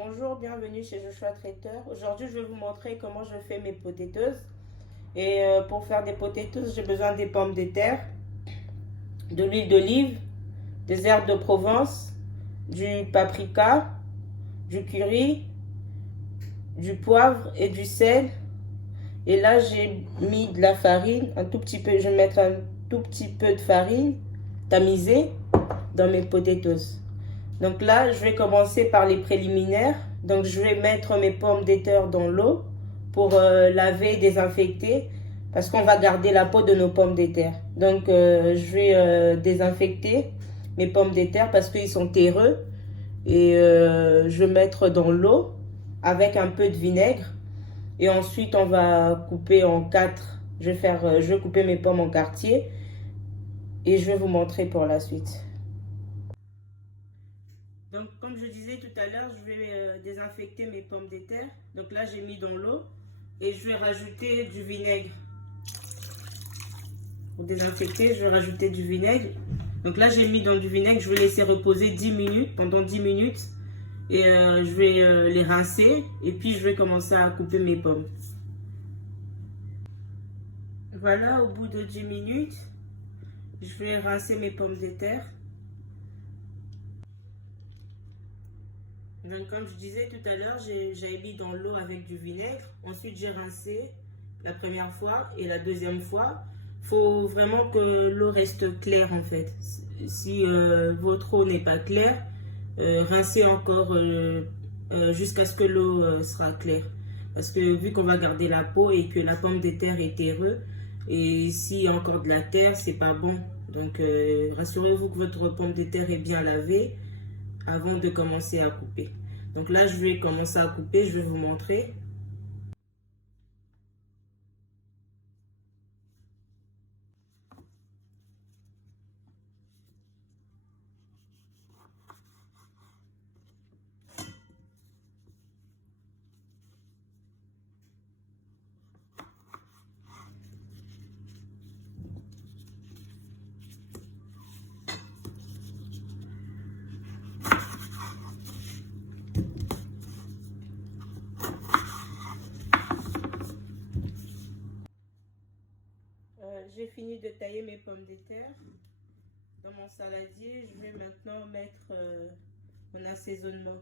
Bonjour, bienvenue chez Joshua Traiteur. Aujourd'hui, je vais vous montrer comment je fais mes potatoes. Et pour faire des potatoes, j'ai besoin des pommes de terre, de l'huile d'olive, des herbes de Provence, du paprika, du curry, du poivre et du sel. Et là, j'ai mis de la farine, un tout petit peu. Je vais mettre un tout petit peu de farine tamisée dans mes potatoes. Donc là, je vais commencer par les préliminaires. Donc je vais mettre mes pommes de terre dans l'eau pour laver et désinfecter parce qu'on va garder la peau de nos pommes de terre. Donc je vais désinfecter mes pommes de terre parce qu'ils sont terreux et je vais mettre dans l'eau avec un peu de vinaigre et ensuite on va couper en quatre. Je vais couper mes pommes en quartier et je vais vous montrer pour la suite. Donc, comme je disais tout à l'heure, je vais désinfecter mes pommes de terre. Donc là, j'ai mis dans l'eau et je vais rajouter du vinaigre. Pour désinfecter, je vais rajouter du vinaigre. Donc là, j'ai mis dans du vinaigre, je vais laisser reposer 10 minutes, pendant 10 minutes. Et je vais les rincer et puis je vais commencer à couper mes pommes. Voilà, au bout de 10 minutes, je vais rincer mes pommes de terre. Donc, comme je disais tout à l'heure, j'ai mis dans l'eau avec du vinaigre. Ensuite, j'ai rincé la première fois et la deuxième fois. Il faut vraiment que l'eau reste claire en fait. Si votre eau n'est pas claire, rincez encore jusqu'à ce que l'eau sera claire. Parce que vu qu'on va garder la peau et que la pomme de terre est terreuse, et s'il y a encore de la terre, c'est pas bon. Donc, rassurez-vous que votre pomme de terre est bien lavée avant de commencer à couper. Donc là, je vais commencer à couper, je vais vous montrer. J'ai fini de tailler mes pommes de terre dans mon saladier. Je vais maintenant mettre mon assaisonnement.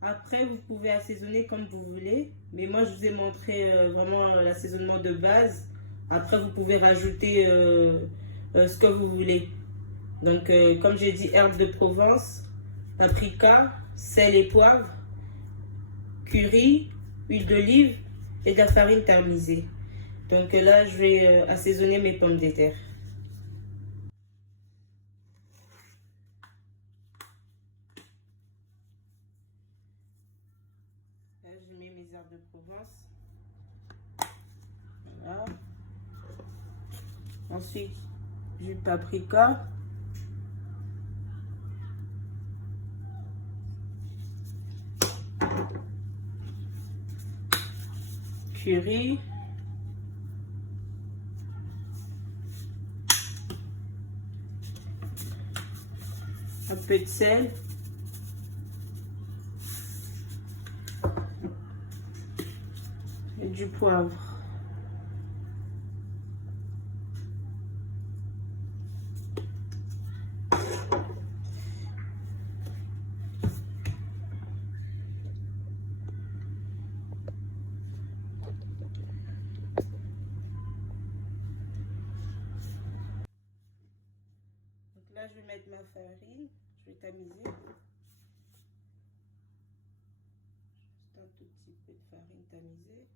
Après, vous pouvez assaisonner comme vous voulez, mais moi je vous ai montré vraiment l'assaisonnement de base. Après, vous pouvez rajouter ce que vous voulez. Donc, comme j'ai dit, herbes de Provence, paprika, sel et poivre, curry, huile d'olive et de la farine tamisée. Donc là, je vais assaisonner mes pommes de terre. Là, je mets mes herbes de Provence. Voilà. Ensuite, du paprika. Curry. Un peu de sel. Et du poivre. Là, je vais mettre ma farine, je vais tamiser. Juste un tout petit peu de farine tamisée.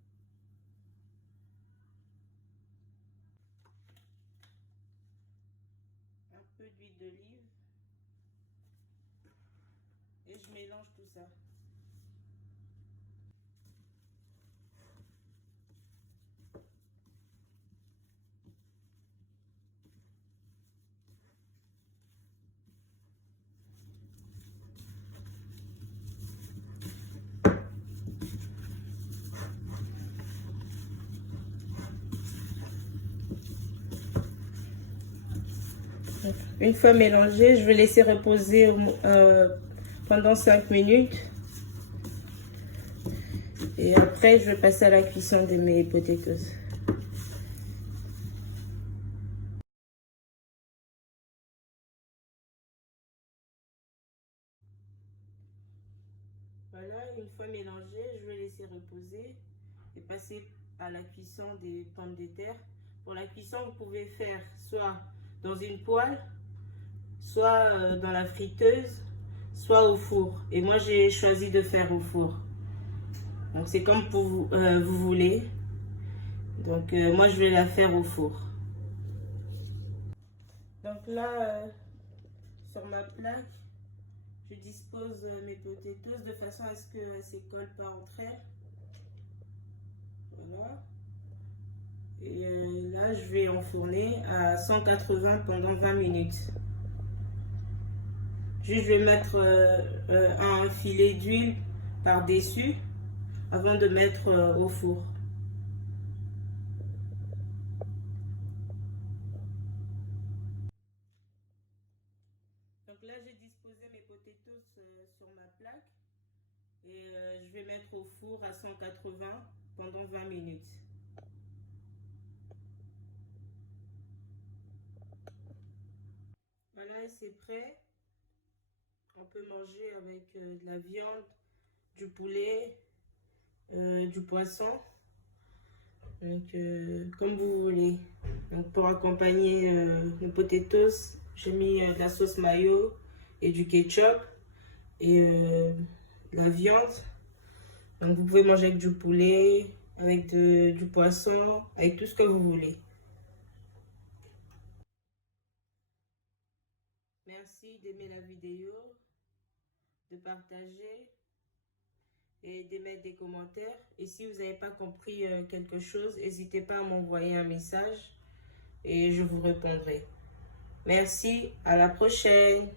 Un peu d'huile d'olive. Et je mélange tout ça. Une fois mélangé, je vais laisser reposer pendant 5 minutes. Et après, je vais passer à la cuisson de mes potatoes. Voilà, une fois mélangé, je vais laisser reposer et passer à la cuisson des pommes de terre. Pour la cuisson, vous pouvez faire soit dans une poêle, soit dans la friteuse, soit au four. Et moi, j'ai choisi de faire au four. Donc, c'est comme vous voulez. Donc, moi, je vais la faire au four. Donc là, sur ma plaque, je dispose mes potatoes de façon à ce qu'elles ne s'écollent pas entre elles. Voilà. Et là, je vais enfourner à 180 pendant 20 minutes. Juste, je vais mettre un filet d'huile par-dessus avant de mettre au four. Donc là, j'ai disposé mes potatoes sur ma plaque et je vais mettre au four à 180 pendant 20 minutes. Voilà, c'est prêt. On peut manger avec de la viande, du poulet, du poisson. Donc, comme vous voulez. Donc, pour accompagner les potatoes, j'ai mis de la sauce mayo et du ketchup et de la viande. Donc, vous pouvez manger avec du poulet, avec du poisson, avec tout ce que vous voulez. Merci d'aimer la vidéo, de partager et d'émettre des commentaires. Et si vous n'avez pas compris quelque chose, n'hésitez pas à m'envoyer un message et je vous répondrai. Merci, à la prochaine.